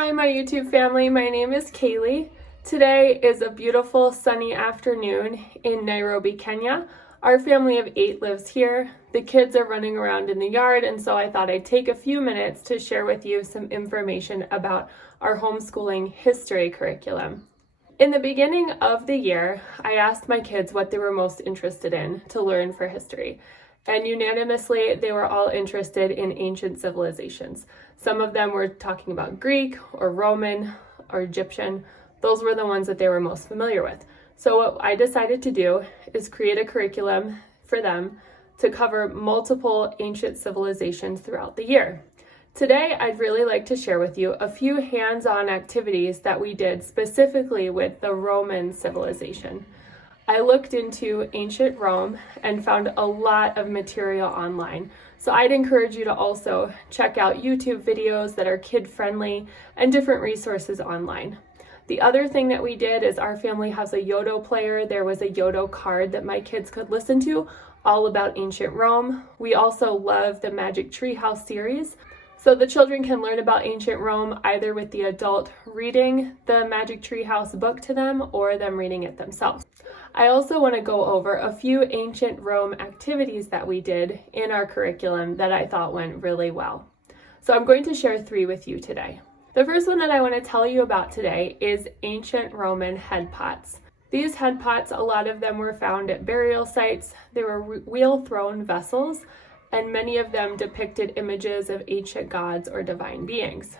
Hi, my YouTube family. My name is Kaylee. Today is a beautiful sunny afternoon in Nairobi, Kenya. Our family of 8 lives here. The kids are running around in the yard, and so I thought I'd take a few minutes to share with you some information about our homeschooling history curriculum. In the beginning of the year, I asked my kids what they were most interested in to learn for history. And unanimously, they were all interested in ancient civilizations. Some of them were talking about Greek or Roman or Egyptian. Those were the ones that they were most familiar with. So what I decided to do is create a curriculum for them to cover multiple ancient civilizations throughout the year. Today, I'd really like to share with you a few hands-on activities that we did specifically with the Roman civilization. I looked into ancient Rome and found a lot of material online. So I'd encourage you to also check out YouTube videos that are kid-friendly and different resources online. The other thing that we did is our family has a Yodo player. There was a Yodo card that my kids could listen to all about ancient Rome. We also love the Magic Treehouse series. So the children can learn about ancient Rome either with the adult reading the Magic Treehouse book to them or them reading it themselves. I also want to go over a few ancient Rome activities that we did in our curriculum that I thought went really well. So I'm going to share 3 with you today. The first one that I want to tell you about today is ancient Roman head pots. These head pots, a lot of them were found at burial sites. They were wheel-thrown vessels, and many of them depicted images of ancient gods or divine beings.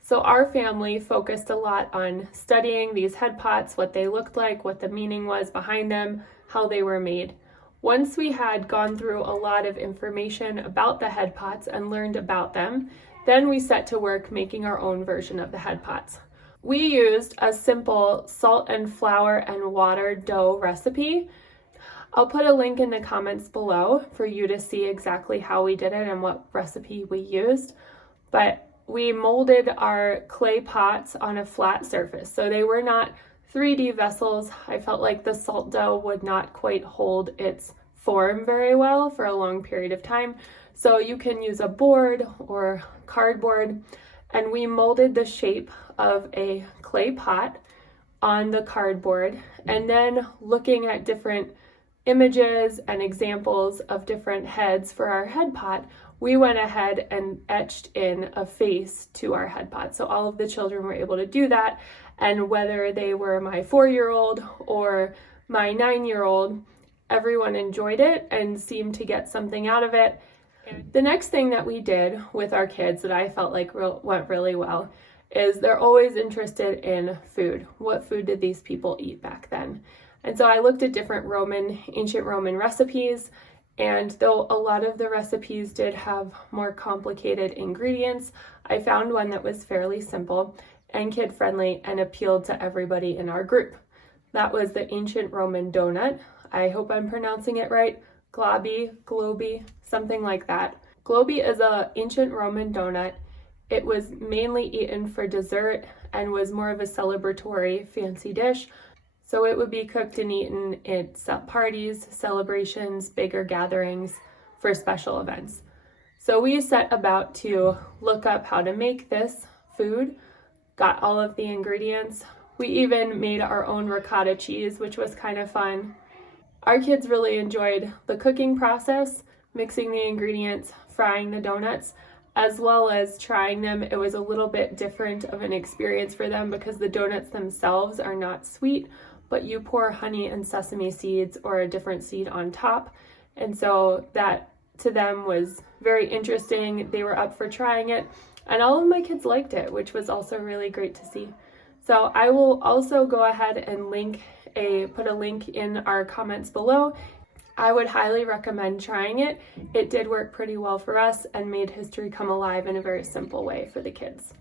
So our family focused a lot on studying these head pots, what they looked like, what the meaning was behind them, how they were made. Once we had gone through a lot of information about the head pots and learned about them, then we set to work making our own version of the head pots. We used a simple salt and flour and water dough recipe. I'll put a link in the comments below for you to see exactly how we did it and what recipe we used. But we molded our clay pots on a flat surface. So they were not 3D vessels. I felt like the salt dough would not quite hold its form very well for a long period of time. So you can use a board or cardboard. And we molded the shape of a clay pot on the cardboard. And then looking at different images and examples of different heads for our head pot, we went ahead and etched in a face to our head pot. So all of the children were able to do that. And whether they were my 4-year-old or my 9-year-old, everyone enjoyed it and seemed to get something out of it. The next thing that we did with our kids that I felt like went really well is they're always interested in food. What food did these people eat back then? And so I looked at different ancient Roman recipes, and though a lot of the recipes did have more complicated ingredients, I found one that was fairly simple and kid-friendly and appealed to everybody in our group. That was the ancient Roman donut. I hope I'm pronouncing it right. Globy, something like that. Globy is an ancient Roman donut. It was mainly eaten for dessert and was more of a celebratory fancy dish. So it would be cooked and eaten at parties, celebrations, bigger gatherings, for special events. So we set about to look up how to make this food, got all of the ingredients. We even made our own ricotta cheese, which was kind of fun. Our kids really enjoyed the cooking process, mixing the ingredients, frying the donuts, as well as trying them. It was a little bit different of an experience for them because the donuts themselves are not sweet, but you pour honey and sesame seeds or a different seed on top. And so that to them was very interesting. They were up for trying it, and all of my kids liked it, which was also really great to see. So I will also go ahead and put a link in our comments below. I would highly recommend trying it. It did work pretty well for us and made history come alive in a very simple way for the kids.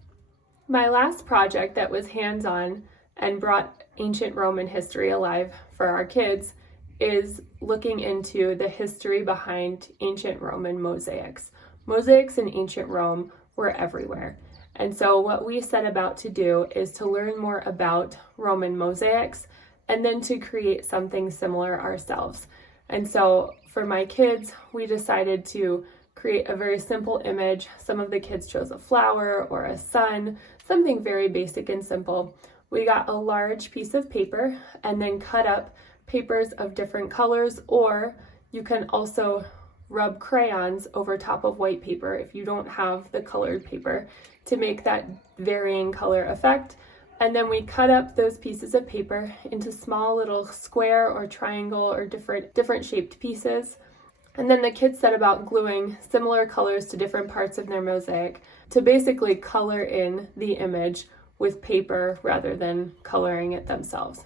My last project that was hands-on and brought ancient Roman history alive for our kids is looking into the history behind ancient Roman mosaics. Mosaics in ancient Rome were everywhere. And so what we set about to do is to learn more about Roman mosaics and then to create something similar ourselves. And so for my kids, we decided to create a very simple image. Some of the kids chose a flower or a sun, something very basic and simple. We got a large piece of paper and then cut up papers of different colors, or you can also rub crayons over top of white paper if you don't have the colored paper to make that varying color effect. And then we cut up those pieces of paper into small little square or triangle or different shaped pieces. And then the kids set about gluing similar colors to different parts of their mosaic to basically color in the image with paper rather than coloring it themselves.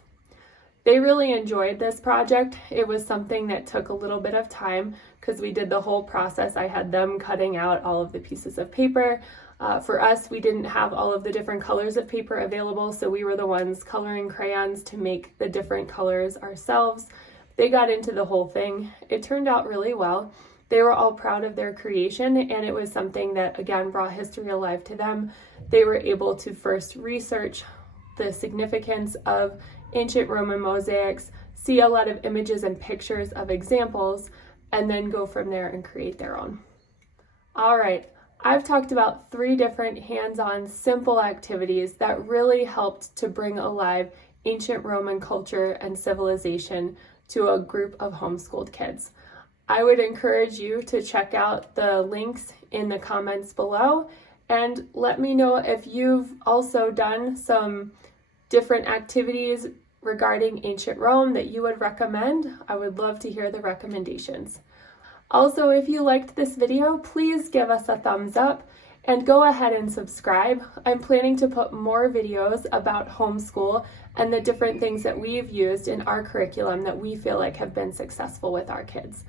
They really enjoyed this project. It was something that took a little bit of time because we did the whole process. I had them cutting out all of the pieces of paper. For us, we didn't have all of the different colors of paper available, so we were the ones coloring crayons to make the different colors ourselves. They got into the whole thing. It turned out really well. They were all proud of their creation, and it was something that, again, brought history alive to them. They were able to first research the significance of ancient Roman mosaics, see a lot of images and pictures of examples, and then go from there and create their own. All right, I've talked about 3 different hands-on simple activities that really helped to bring alive ancient Roman culture and civilization to a group of homeschooled kids. I would encourage you to check out the links in the comments below and let me know if you've also done some different activities regarding ancient Rome that you would recommend. I would love to hear the recommendations. Also, if you liked this video, please give us a thumbs up and go ahead and subscribe. I'm planning to put more videos about homeschool and the different things that we've used in our curriculum that we feel like have been successful with our kids.